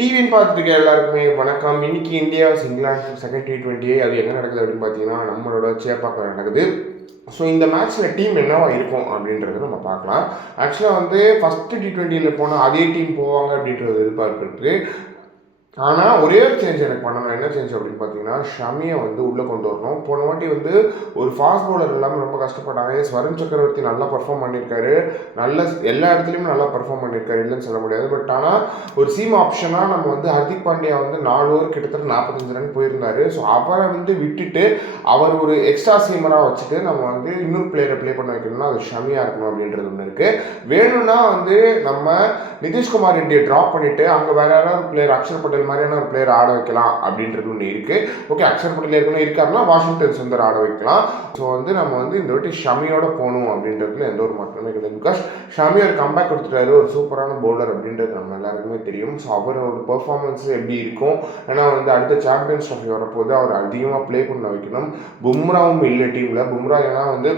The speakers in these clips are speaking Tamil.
டிவின்னு பார்த்துட்டு எல்லாருக்குமே வணக்கம். இன்னைக்கு இந்தியா இங்கிலாந்து செகண்ட் T20 அது என்ன நடக்குது அப்படின்னு பார்த்தீங்கன்னா நம்மளோட சேப்பாக்கம் நடக்குது. ஸோ இந்த மேட்ச்சில் டீம் என்னவா இருக்கும் அப்படின்றத நம்ம பார்க்கலாம். ஆக்சுவலாக வந்து ஃபஸ்ட்டு T20யில் போனால் அதே டீம் போவாங்க அப்படின்றது எதிர்பார்ப்பு இருக்குது. ஆனால் ஒரே ஒரு சேஞ்ச் எனக்கு பண்ணணும். என்ன சேஞ்ச் அப்படின்னு பார்த்தீங்கன்னா ஷமியை வந்து உள்ளே கொண்டு வரணும். போன வாட்டி வந்து ஒரு ஃபாஸ்ட் பவுலர் இல்லாமல் ரொம்ப கஷ்டப்பட்டாங்க. வருண் சக்கரவர்த்தி நல்லா பர்ஃபார்ம் பண்ணியிருக்காரு, எல்லா இடத்துலையுமே நல்லா பர்ஃபார்ம் பண்ணியிருக்காரு, இல்லைன்னு சொல்ல முடியாது. பட் ஆனால் ஒரு சீம் ஆப்ஷனாக நம்ம வந்து ஹர்திக் பாண்டியா வந்து 4 ஓவர் கிட்டத்தட்ட 45 ரன் போயிருந்தார். ஸோ அவரை வந்து விட்டுட்டு அவர் ஒரு எக்ஸ்ட்ரா சீமராக வச்சுட்டு நம்ம வந்து இன்னொரு பிளேயரை ப்ளே பண்ண வைக்கணும்னா அது ஷமியாக இருக்கணும் அப்படின்றது ஒன்று இருக்குது. வேணும்னா வந்து நம்ம நிதிஷ்குமார் ரெட்டியை ட்ராப் பண்ணிவிட்டு அங்கே வேறு யாராவது பிளேயர் அக்ஷர் பட்டேல் மாதிரியான ஒரு பிளேயர் ஆட வைக்கலாம் அப்படின்றது ஒன்று இருக்குது. ஓகே, அக்ஷர் பட்டேல் ஏற்கனவே இருக்காருன்னா வாஷிங்டன் சுந்தர் ஆட வைக்கலாம். ஸோ வந்து நம்ம வந்து இந்த வாட்டி ஷமியோட போகணும் அப்படின்றதுல எந்த ஒரு மாற்றமே கிடையாது. பிகாஸ் ஷமி ஒரு கம்பேக் கொடுத்துட்டாரு, ஒரு சூப்பரான பவுலர் அப்படின்றது நம்ம எல்லாருக்குமே தெரியும். ஸோ அவரோட பெர்ஃபார்மன்ஸ் எப்படி இருக்கும், ஏன்னா வந்து அடுத்த சாம்பியன்ஸ் ட்ராஃபி வரப்போது அவர் அதிகமாக ப்ளே பண்ண வைக்கணும். பும்ராவும் இல்லை டீமில். பும்ரா ஏன்னா வந்து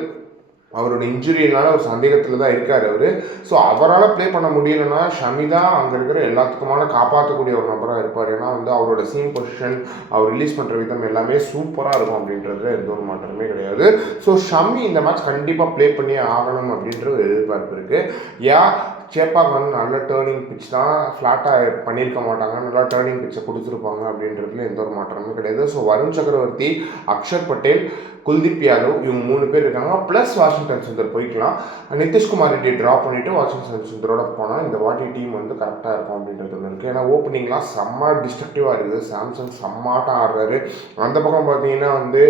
அவரோட இன்ஜுரியினால ஒரு சந்தேகத்தில் தான் இருக்கார் அவர். ஸோ அவரால் ப்ளே பண்ண முடியலன்னா ஷமி தான் அங்கே இருக்கிற எல்லாத்துக்குமான காப்பாற்றக்கூடிய ஒரு நபராக இருப்பார். ஏன்னா வந்து அவரோட சீம் பொசிஷன், அவர் ரிலீஸ் பண்ணுற விதம் எல்லாமே சூப்பராக இருக்கும் அப்படின்றதுல எந்த ஒரு மாற்றமே கிடையாது. ஸோ ஷமி இந்த மேட்ச் கண்டிப்பாக ப்ளே பண்ணி ஆகணும் அப்படின்ற ஒரு எதிர்பார்ப்பு இருக்குது. சேப்பாக் வந்து நல்ல டேர்னிங் பிட்ச் தான், ஃப்ளாட்டாக பண்ணியிருக்க மாட்டாங்க, நல்லா டேர்னிங் பிட்சை கொடுத்துருப்பாங்க அப்படின்றதுல எந்த ஒரு மாற்றமும் கிடையாது. ஸோ வருண் சக்கரவர்த்தி, அக்ஷர் பட்டேல், குல்தீப் யாதவ் இவங்க 3 பேர் இருக்காங்க. ப்ளஸ் வாஷிங்டன் சுந்தர் போய்க்கலாம். நிதிஷ்குமார் ரெட்டியை ட்ராப் பண்ணிவிட்டு வாஷிங்டன் சுந்தரோட போனால் இந்த வாட்டி டீம் வந்து கரெக்டாக இருக்கும் அப்படின்றது ஒன்று இருக்குது. ஏன்னா ஓப்பனிங்லாம் செம்ம டிஸ்ட்ரக்டிவாக இருக்குது. சாம்சங் செம்மாட்டம் ஆடுறாரு. அந்த பக்கம் பார்த்தீங்கன்னா வந்து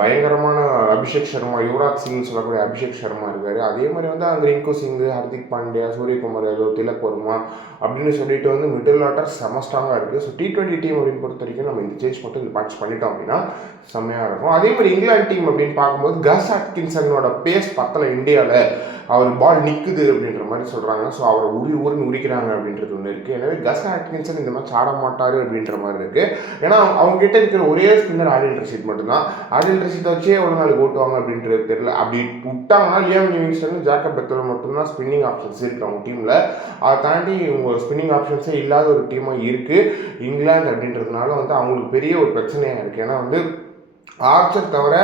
பயங்கரமான அபிஷேக் சர்மா, யுவராஜ் சிங் சொல்லக்கூடிய அபிஷேக் சர்மா இருக்கார். அதே மாதிரி வந்து அங்கே ரிங்கு சிங், ஹர்திக் பாண்டியா, சூரியகுமார் யாதவ், திலக் வர்மா அப்படின்னு சொல்லிட்டு வந்து மிடில் ஆர்டர் செம ஸ்ட்ராங்காக இருக்குது. ஸோ T20 டீம் அப்படின்னு பொறுத்த வரைக்கும் நம்ம இந்த சேஞ்ச் மட்டும் இந்த மேட்ச் பண்ணிட்டோம் அப்படின்னா செம்மையாக இருக்கும். அதே மாதிரி இங்கிலாந்து டீம் அப்படின்னு பார்க்கும்போது கஸ் அட்கின்சனோட பேஸ் பத்தலை இந்தியாவில். அவர் பால் நிற்குது அப்படின்ற மாதிரி சொல்கிறாங்க. ஸோ அவரை ஊரின்னு உரிக்கிறாங்க அப்படின்றது ஒன்று இருக்குது. எனவே கஸ் அட்கின்சன் இந்த மாதிரி ஆட மாட்டார் அப்படின்ற மாதிரி இருக்குது. ஏன்னா அவங்ககிட்ட இருக்கிற ஒரே ஸ்பின்னர் ஆடில் ரஷீத் மட்டும்தான். ஆடில் ரஷீத்தை வச்சே எவ்வளோ நாளைக்கு ஓட்டுவாங்க அப்படின்றது தெரியல. அப்படி விட்டாங்கன்னா லியாம் லிவிங்ஸ்டன், ஜாக்கப் பெத்தல் மட்டும்தான் ஸ்பின்னிங் ஆப்ஷன்ஸ் இருக்குது அவங்க டீமில். அதை தாண்டி இவங்க ஸ்பின்னிங் ஆப்ஷன்ஸே இல்லாத ஒரு டீமாக இருக்குது இங்கிலாந்து அப்படின்றதுனால வந்து அவங்களுக்கு பெரிய ஒரு பிரச்சனையாக இருக்குது. ஏன்னா வந்து ஆர்ச்சர் தவிர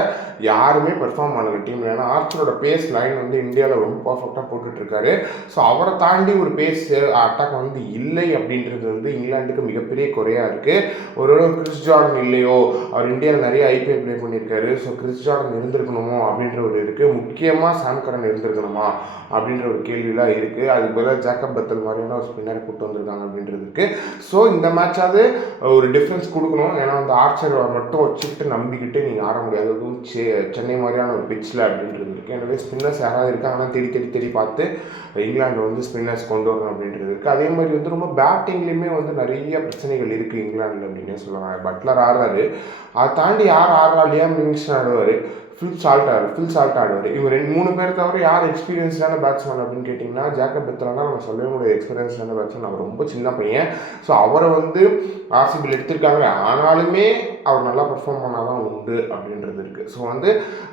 யாருமே பெர்ஃபார்ம் பண்ணல டீமில். ஏன்னா ஆர்ச்சரோட பேஸ் லைன் வந்து இந்தியாவில் ரொம்ப பர்ஃபெக்டாக போட்டுட்ருக்காரு. ஸோ அவரை தாண்டி ஒரு பேஸ் அட்டாக் வந்து இல்லை அப்படின்றது வந்து இங்கிலாந்துக்கு மிகப்பெரிய குறையாக இருக்குது. ஒரு கிறிஸ் ஜார்டன் இல்லையோ, அவர் இந்தியாவில் நிறைய IPL ப்ளே பண்ணியிருக்காரு. ஸோ கிறிஸ் ஜார்டன் இருந்திருக்கணுமோ அப்படின்ற ஒரு இருக்குது. முக்கியமாக சாம் கரன் இருந்திருக்கணுமா அப்படின்ற ஒரு கேள்வியெலாம் இருக்குது. அதுக்கு பதிலாக ஜாக்கப் பெத்தல் மாதிரியான ஒரு ஸ்பின்னர் கூப்பிட்டு வந்திருக்காங்க அப்படின்றது இருக்குது. ஸோ இந்த மேட்சாவது ஒரு டிஃப்ரென்ஸ் கொடுக்கணும். ஏன்னா அந்த ஆர்ச்சர் மட்டும் வச்சுக்கிட்டு நம்பிக்கிட்டு நீங்கள் ஆட முடியாது, அதுவும் சென்னை மாதிரியான ஒரு பிட்ச்சில் அப்படின்றது இருக்குது. எனவே ஸ்பின்னர்ஸ் யாராவது இருக்காங்கன்னா தேடி பார்த்து இங்கிலாந்து வந்து ஸ்பின்னர்ஸ் கொண்டு வரணும் அப்படின்றது இருக்குது. அதே மாதிரி வந்து ரொம்ப பேட்டிங்லேயுமே வந்து நிறைய பிரச்சனைகள் இருக்குது இங்கிலாண்டில் அப்படின்னே சொல்லுவாங்க. பட்லர் ஆடுறாரு, அதை தாண்டி யார் ஆடுறா, லியாம் லிவிங்ஸ்டன் ஆடுவார், ஃபில் சால்ட் ஆடுவார். இவங்க 3 பேர் தவிர யார் எக்ஸ்பீரியன்ஸ்டான பேட்ஸ்மேன் அப்படின்னு கேட்டிங்கன்னா ஜாக்கப் பெத்தலன்னா நம்ம சொல்லவே முடியாது எக்ஸ்பீரியன்ஸ்டான பேட்ஸ்மேன். அவர் ரொம்ப சின்ன பையன். ஸோ அவரை வந்து RCBயில் எடுத்திருக்காங்க. ஆனாலுமே அவர் நல்லா பர்ஃபார்ம் பண்ணால் தான் உண்டு அப்படின்றது இருக்குது. ஸோ வந்து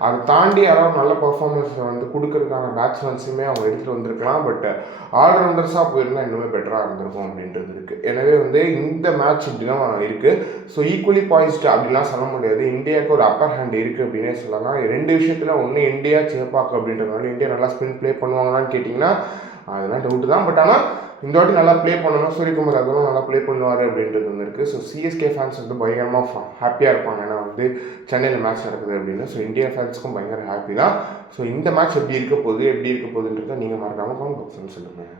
அதை தாண்டி யாராவது நல்ல பர்ஃபார்மன்ஸ் வந்து கொடுக்கறதுக்கான பேட்ஸ்மேன்ஸுமே அவங்க எடுத்துகிட்டு வந்திருக்கலாம். பட் ஆல்ரவுண்டர்ஸாக போயிருந்தால் இன்னுமே பெட்டராக இருந்திருக்கும் அப்படின்றது இருக்குது. எனவே வந்து இந்த மேட்ச் இப்படி தான் இருக்குது. ஸோ ஈக்குவலி பாய்ஸ்டு அப்படிலாம் சொல்ல முடியாது. இந்தியாவுக்கு ஒரு அப்பர் ஹேண்ட் இருக்குது அப்படின்னே சொல்லலாம். 2 விஷயத்தில் ஒன்று இந்தியா சேப்பாக்கு அப்படின்றதுனால இந்தியா நல்லா ஸ்பின் ப்ளே பண்ணுவாங்களான்னு கேட்டிங்கன்னா அதெல்லாம் டவுட்டு தான். பட் ஆனால் இந்த வாட்டி நல்லா ப்ளே பண்ணணும், சூரியகுமார் அதெல்லாம் நல்லா ப்ளே பண்ணுவார் அப்படின்றது ஒன்று இருக்குது. ஸோ CSK ஃபேன்ஸ் வந்து பயங்கரமாக ஹாப்பியாக இருப்பாங்க. ஏன்னா வந்து சென்னையில் மேட்ச் நடக்குது அப்படின்னு. ஸோ இந்தியா ஃபேன்ஸுக்கும் பயங்கர ஹாப்பி தான். ஸோ இந்த மேட்ச் எப்படி இருக்க போகுதுன்றதை நீங்கள் மறக்காமல் கமெண்ட் பாக்ஸில் சொல்லுங்கள்.